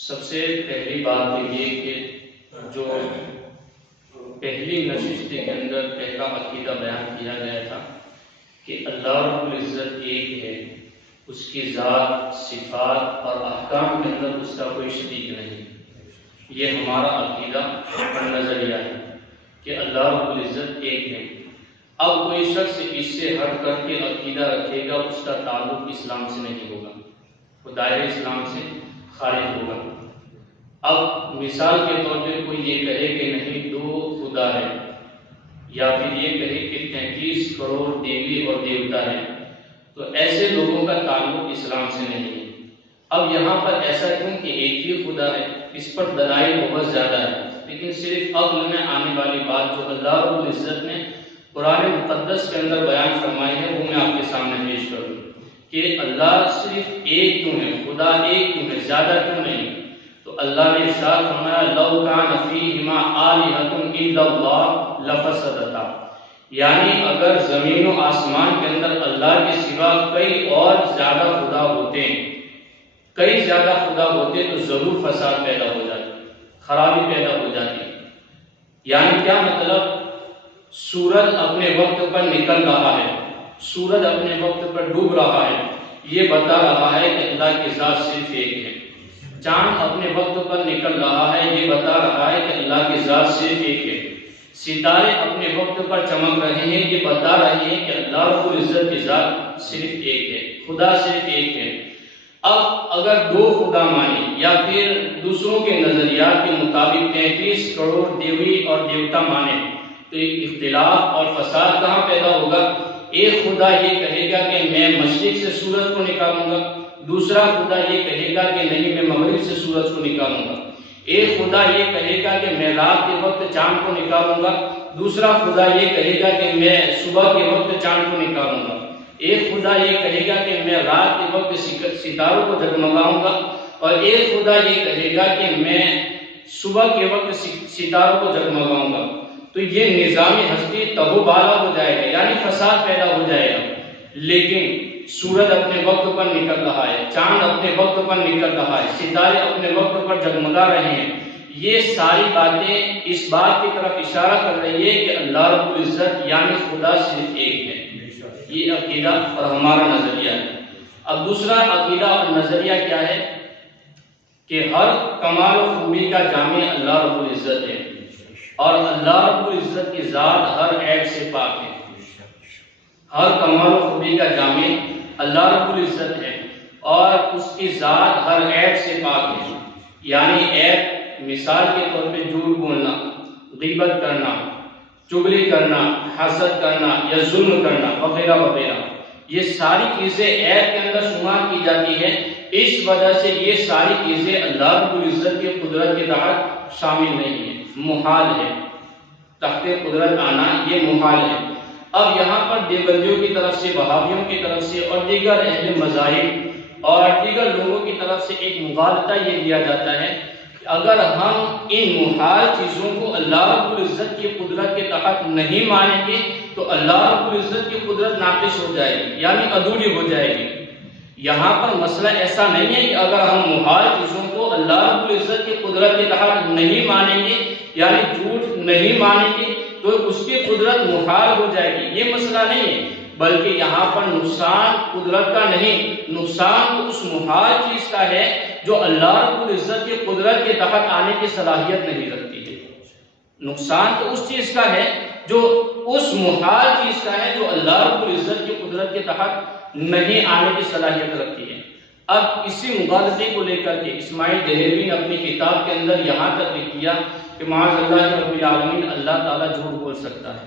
سب سے پہلی بات یہ کہ جو پہلی نشست کے اندر پہلا عقیدہ بیان کیا گیا تھا کہ اللہ رب العزت ایک ہے، اس کی ذات، صفات اور احکام کے اندر اس کا کوئی شریک نہیں. یہ ہمارا عقیدہ اور نظریہ ہے کہ اللہ رب العزت ایک ہے. اب کوئی شخص اس سے ہٹ کر کے عقیدہ رکھے گا، اس کا تعلق اسلام سے نہیں ہوگا، وہ دائرہ اسلام سے خارج ہوگا. اب مثال کے طور پہ کوئی یہ کہے کہ نہیں 2 خدا ہے، یا پھر یہ کہے کہ 33 کروڑ دیوی اور دیوتا ہے، تو ایسے لوگوں کا تعلق اسلام سے نہیں ہے. اب یہاں پر ایسا کیوں کہ ایک ہی خدا ہے؟ اس پر دلائل بہت زیادہ ہے، لیکن صرف عقل میں آنے والی بات جو اللہ رب العزت نے قرآن مقدس کے اندر بیان فرمائی ہے وہ میں آپ کے سامنے پیش کروں کہ اللہ صرف ایک کیوں ہے، خدا ایک کیوں ہے، زیادہ کیوں نہیں. تو اللہ نے ارشاد فرمایا لو کان فیہما آلہۃ الا اللہ لفسدتا، یعنی اگر زمین و آسمان کے اندر اللہ کے سوا کئی اور زیادہ خدا ہوتے، کئی زیادہ خدا ہوتے تو ضرور فساد پیدا ہو جاتی، خرابی پیدا ہو جاتی. یعنی کیا مطلب؟ سورج اپنے وقت پر نکل رہا ہے، سورج اپنے وقت پر ڈوب رہا ہے، یہ بتا رہا ہے کہ اللہ کی ذات صرف ایک ہے. چاند اپنے وقت پر نکل رہا ہے، یہ بتا رہا ہے کہ اللہ کی ذات صرف ایک ہے. ستارے اپنے وقت پر چمک رہے ہیں، یہ بتا رہے ہیں کہ اللہ رب العزت کی ذات صرف ایک ہے، خدا صرف ایک ہے. اب اگر 2 خدا مانے یا پھر دوسروں کے نظریات کے مطابق 33 کروڑ دیوی اور دیوتا مانے تو ایک اختلاف اور فساد کہاں پیدا ہوگا؟ ایک خدا یہ کہے گا کہ میں مشرق سے سورج کو نکالوں گا، دوسرا خدا یہ کہے گا کہ نہیں میں مغرب سے سورج کو نکالوں گا. ایک خدا یہ کہے گا کہ میں رات کے وقت چاند کو نکالوں گا، دوسرا خدا یہ کہے گا کہ میں صبح کے وقت چاند کو نکالوں گا. ایک خدا یہ کہے گا کہ میں رات کے وقت ستاروں کو جگمگاؤں گا، اور ایک خدا یہ کہے گا کہ میں صبح کے وقت ستاروں کو جگمگاؤں گا. تو یہ نظام ہستی تہو بالا ہو جائے گا، یعنی فساد پیدا ہو جائے گا. لیکن سورج اپنے وقت پر نکل رہا ہے، چاند اپنے وقت پر نکل رہا ہے، ستارے اپنے وقت پر جگمگا رہے ہیں. یہ ساری باتیں اس بات کی طرف اشارہ کر رہی ہے کہ اللہ رب العزت یعنی خدا صرف ایک ہے. یہ عقیدہ اور ہمارا نظریہ ہے. اب دوسرا عقیدہ اور نظریہ کیا ہے کہ ہر کمال و خوبی کا جامع اللہ رب العزت ہے، اور اللہ رب العزت کی ذات ہر عیب سے پاک ہے. ہر کمال و خوبی کا جامع اللہ رب العزت ہے، اور اس کی ذات ہر عیب سے پاک ہے. یعنی عیب مثال کے طور پہ جھوٹ بولنا، غیبت کرنا، چغلی کرنا، حسد کرنا یا ظلم کرنا وغیرہ وغیرہ، یہ ساری چیزیں عیب کے اندر شمار کی جاتی ہیں. اس وجہ سے یہ ساری چیزیں اللہ رب العزت کی قدرت کے تحت شامل نہیں ہیں، محال ہے. تحت قدرت آنا یہ محال ہے. اب یہاں پر دیوبندیوں کی طرف سے، وہابیوں کی طرف سے اور دیگر اہل مذاہب اور دیگر لوگوں کی طرف سے ایک مغالطہ یہ دیا جاتا ہے کہ اگر ہم ان محال چیزوں کو اللہ رب العزت کی قدرت کے تحت نہیں مانیں گے تو اللہ رب العزت کی قدرت ناقص ہو جائے گی، یعنی ادھوری ہو جائے گی. یہاں پر مسئلہ ایسا نہیں ہے کہ اگر ہم محال چیزوں کو اللہ رب العزت کی قدرت کے تحت نہیں مانیں گے، یعنی جھوٹ نہیں مانیں گے تو اس کی قدرت محال ہو جائے گی. یہ مسئلہ نہیں ہے، بلکہ یہاں پر نقصان قدرت کا نہیں، نقصان تو اس محال چیز کا ہے جو اللہ رب العزت کی قدرت کے تحت آنے کی صلاحیت نہیں رکھتی ہے. نقصان تو اس چیز کا ہے جو اس محال چیز کا ہے جو اللہ رب العزت کی قدرت کے تحت نہیں آنے کی صلاحیت رکھتی ہے. اب اسی مغالطے کو لے کر کے اسماعیل دہلوی نے اپنی کتاب کے اندر یہاں تک لکھ دیا کہ معاذ اللہ رب العالمین اللہ تعالیٰ جھوٹ بول سکتا ہے.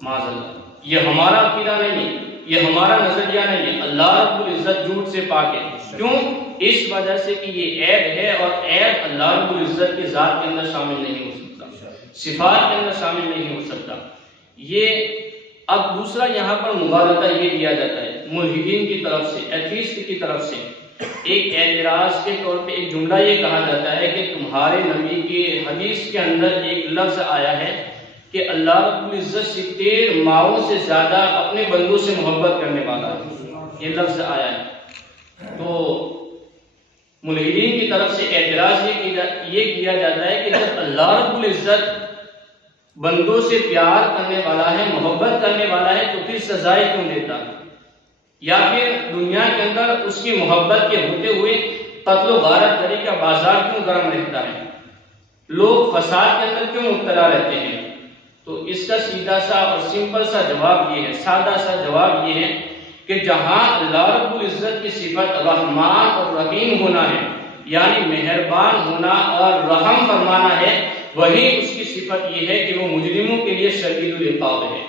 معاذ اللہ، یہ ہمارا عقیدہ نہیں ہے، یہ ہمارا نظریہ نہیں ہے. اللہ رب العزت جھوٹ سے پاک ہے. کیوں؟ اس وجہ سے کہ یہ عیب ہے، اور عیب اللہ رب العزت کی ذات کے اندر شامل نہیں ہو سکتا، صفات کے اندر شامل نہیں ہو سکتا. یہ اب دوسرا یہاں پر مغالطہ یہ دیا جاتا ہے ملحدین کی طرف سے، ایتھیسٹ کی طرف سے. ایک اعتراض کے طور پہ ایک جملہ یہ کہا جاتا ہے کہ تمہارے نبی کی حدیث کے اندر ایک لفظ آیا ہے کہ اللہ رب العزت 70 ماؤں سے زیادہ اپنے بندوں سے محبت کرنے والا ہے. یہ لفظ آیا ہے. تو ملحدین کی طرف سے اعتراض یہ کیا جاتا ہے کہ جب اللہ رب العزت بندوں سے پیار کرنے والا ہے، محبت کرنے والا ہے، تو پھر سزائیں کیوں دیتا ہے؟ یا پھر دنیا کے اندر اس کی محبت کے ہوتے ہوئے قتل و غارت گری کا بازار کیوں گرم رہتا ہے؟ لوگ فساد کے اندر کیوں مبتلا رہتے ہیں؟ تو اس کا سیدھا سا اور سمپل سا جواب یہ ہے، سادہ سا جواب یہ ہے کہ جہاں اللہ رب العزت کی صفت رحمان اور رحیم ہونا ہے، یعنی مہربان ہونا اور رحم فرمانا ہے، وہی اس کی صفت یہ ہے کہ وہ مجرموں کے لیے شدید العقاب ہے،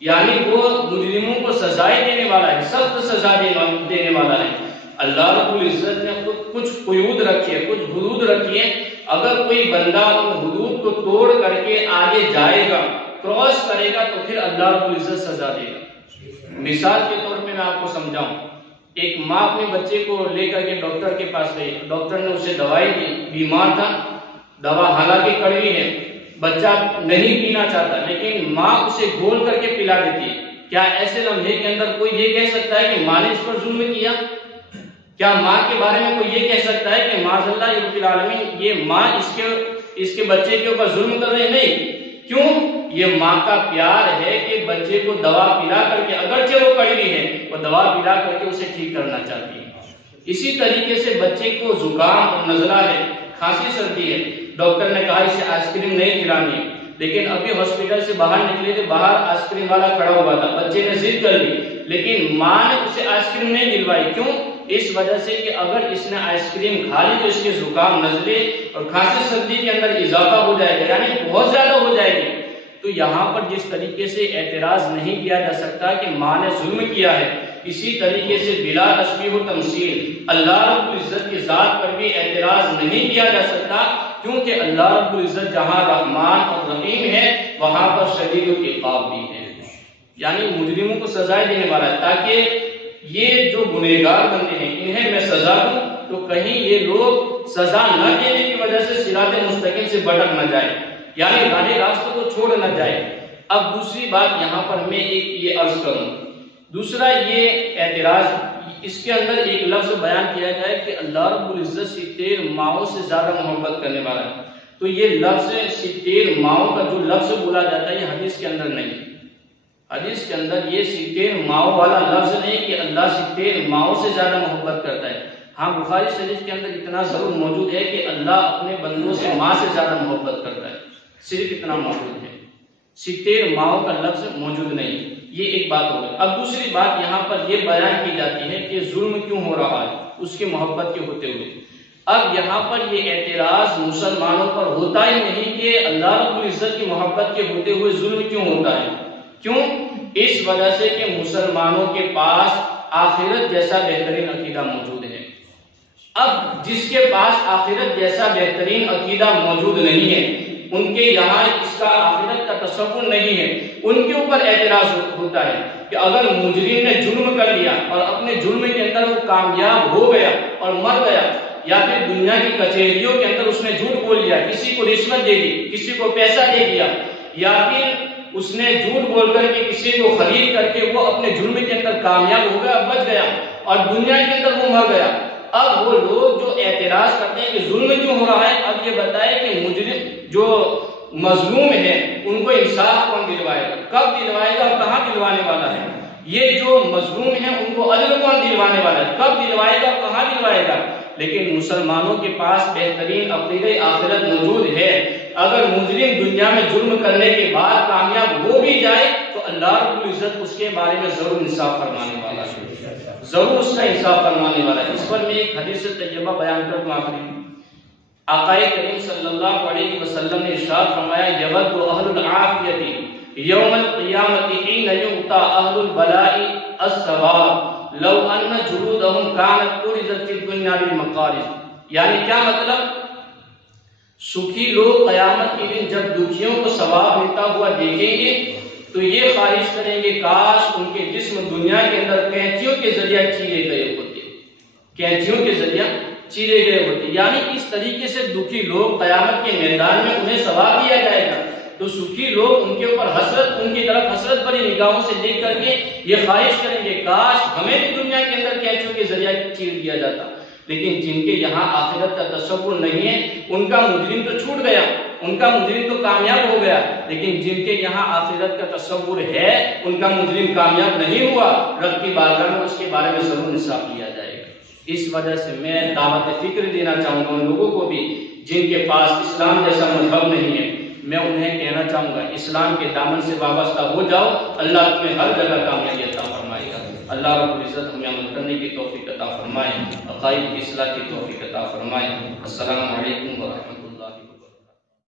یعنی وہ مجرموں کو سزائیں دینے والا ہے، سخت سزا دینے والا ہے۔ اللہ رب العزت نے کچھ قیود رکھی ہے، کچھ حدود رکھی ہے، اگر کوئی بندہ ان حدود کو توڑ کر کے آگے جائے گا، کراس کرے گا، تو پھر اللہ رب العزت سزا دے گا۔ مثال کے طور پہ میں آپ کو سمجھاؤں، ایک ماں اپنے بچے کو لے کر کے ڈاکٹر کے پاس گئی، ڈاکٹر نے اسے دوائی دی، بیمار تھا، دوا حالانکہ کڑوی ہے، بچہ نہیں پینا چاہتا، لیکن ماں اسے گھول کر کے پلا دیتی ہے۔ کیا ایسے لمحے کے اندر کوئی یہ کہہ سکتا ہے کہ ماں نے اس پر ظلم کیا؟ کیا ماں کے بارے میں کوئی یہ کہہ سکتا ہے کہ معاذ اللہ رب العالمین یہ ماں اس کے بچے کے اوپر ظلم کر رہی؟ نہیں۔ کیوں؟ یہ ماں کا پیار ہے کہ بچے کو دوا پلا کر کے، اگرچہ وہ کڑوی ہے، وہ دوا پلا کر کے اسے ٹھیک کرنا چاہتی ہے۔ اسی طریقے سے بچے کو زکام اور نزلہ ہے، کھانسی سردی ہے، ڈاکٹر نے کہا اسے آئس کریم نہیں کھلانی ہے، لیکن ابھی ہاسپٹل سے باہر نکلے تھے، باہر آئس کریم والا کھڑا ہوا تھا، بچے نے ضد کر لی، لیکن ماں نے اسے آئس کریم نہیں دلوائی۔ کیوں؟ اس وجہ سے کہ اگر اس نے آئس کریم کھا لی تو اس کے زکام، نزلے اور کھانسی سردی کے اندر اضافہ ہو جائے گا، یعنی بہت زیادہ ہو جائے گی۔ تو یہاں پر جس طریقے سے اعتراض نہیں کیا جا سکتا کہ ماں نے ظلم کیا ہے، اسی طریقے سے بلا تشبیہ و تمثیل اللہ رب العزت کی ذات پر بھی اعتراض نہیں کیا جا سکتا، کیونکہ اللہ رب العزت جہاں رحمان اور رحیم ہے، وہاں پر شدید العقاب بھی ہے، یعنی مجرموں کو سزائیں دینے والا ہے، تاکہ یہ جو گنہگار بندے ہیں انہیں میں سزا دوں تو کہیں یہ لوگ سزا نہ دینے کی وجہ سے صراط مستقیم سے بھٹک نہ جائے، یعنی راہ راستوں کو چھوڑ نہ جائے۔ اب دوسری بات یہاں پر میں یہ عرض کروں، دوسرا یہ اعتراض، اس کے اندر ایک لفظ بیان کیا جائے کہ اللہ رب العزت 70 ماؤں سے زیادہ محبت کرنے والا ہے، تو یہ لفظ 70 ماؤں کا جو لفظ بولا جاتا ہے یہ حدیث کے اندر نہیں، حدیث کے اندر یہ 70 ماؤں والا لفظ نہیں کہ اللہ 70 ماؤں سے زیادہ محبت کرتا ہے۔ ہاں بخاری شریف کے اندر اتنا ضرور موجود ہے کہ اللہ اپنے بندوں سے ماں سے زیادہ محبت کرتا ہے، صرف اتنا موجود ہے، 70 ماؤں کا لفظ موجود نہیں، یہ ایک بات ہو گئی۔ اب دوسری بات یہاں پر یہ بیان کی جاتی ہے کہ ظلم کیوں ہو رہا ہے اس کی محبت کے ہوتے ہوئے۔ اب یہاں پر یہ اعتراض مسلمانوں پر ہوتا ہی نہیں کہ اللہ رب العزت کی محبت کے ہوتے ہوئے ظلم کیوں ہوتا ہے، کیوں؟ اس وجہ سے کہ مسلمانوں کے پاس آخرت جیسا بہترین عقیدہ موجود ہے۔ اب جس کے پاس آخرت جیسا بہترین عقیدہ موجود نہیں ہے، ان کے یہاں اس کا آخرت کا تصور نہیں ہے، ان کے اوپر اعتراض ہوتا ہے کہ اگر مجرم نے جرم کر لیا اور اپنے جرم کے اندر وہ کامیاب ہو گیا اور مر گیا، یا پھر دنیا کی کچہریوں کے اندر اس نے جھوٹ بول لیا، کسی کو رشوت دے دی، کسی کو پیسہ دے دیا، یا پھر اس نے جھوٹ بول کر کے کسی کو خرید کر کے وہ اپنے جرم کے اندر کامیاب ہو گیا، بچ گیا اور دنیا کے اندر وہ مر گیا۔ اب وہ لوگ جو اعتراض کرتے ہیں کہ ظلم کیوں ہو رہا ہے، اب یہ بتائے کہ مجرم جو مظلوم ہے ان کو انصاف کون دلوائے گا، کب دلوائے گا اور کہاں دلوانے والا ہے؟ یہ جو مظلوم ہیں ان کو اجر کون دلوانے والا ہے، کب دلوائے گا اور کہاں دلوائے گا؟ لیکن مسلمانوں کے پاس بہترین عقیدہ آخرت موجود ہے، اگر مجرم دنیا میں جرم کرنے کے بعد کامیاب ہو بھی جائے تو اللہ رب العزت اس کے بارے میں ضرور انصاف فرمانے والا ہے، ضرور اس کا انصاف فرمانے والا ہے۔ اس پر میں ایک حدیث تجربہ بیان کر دوں آخری۔ آقا کریم صلی اللہ علیہ وسلم نے ارشاد فرمایا، یود اہل العافیۃ یوم القیامۃ حین یؤتی اہل البلاء الثواب لو ان جلودهم كانت قرضت في الدنيا بالمقارض، یعنی کیا مطلب؟ سکھی لوگ قیامت کے دن جب دکھیوں کو ثواب ملتا ہوا دیکھیں گے تو یہ خواہش کریں گے کاش ان کے جسم دنیا کے اندر کینچیوں کے ذریعہ چیرے گئے ہوتے، کینچیوں کے ذریعہ چیرے گئے ہوتے، یعنی اس طریقے سے دکھی لوگ قیامت کے میدان میں انہیں ثواب دیا جائے گا تو سکھی لوگ ان کے اوپر حسرت، ان کی طرف حسرت بھری نگاہوں سے دیکھ کر کے یہ خواہش کریں گے کاش ہمیں بھی دنیا کے اندر کینچیوں کے ذریعہ چیر دیا جاتا۔ لیکن جن کے یہاں آخرت کا تصور نہیں ہے ان کا مجرم تو چھوٹ گیا، ان کا مجرم تو کامیاب ہو گیا، لیکن جن کے یہاں آخرت کا تصور ہے ان کا مجرم کامیاب نہیں ہوا، رب کی بارگاہ میں اس کے بارے میں ضرور انصاف لیا جائے گا۔ اس وجہ سے میں دعوت فکر دینا چاہوں گا ان لوگوں کو بھی جن کے پاس اسلام جیسا مذہب نہیں ہے، میں انہیں کہنا چاہوں گا اسلام کے دامن سے وابستہ ہو جاؤ، اللہ تمہیں ہر جگہ کامیابی عطا فرمائے گا۔ اللہ رب العزت ہمیں عمل کرنے کی توفیق عطا فرمائے، عقائد کی اصلاح کی توفیق عطا فرمائے۔ السلام علیکم ورحمۃ اللہ۔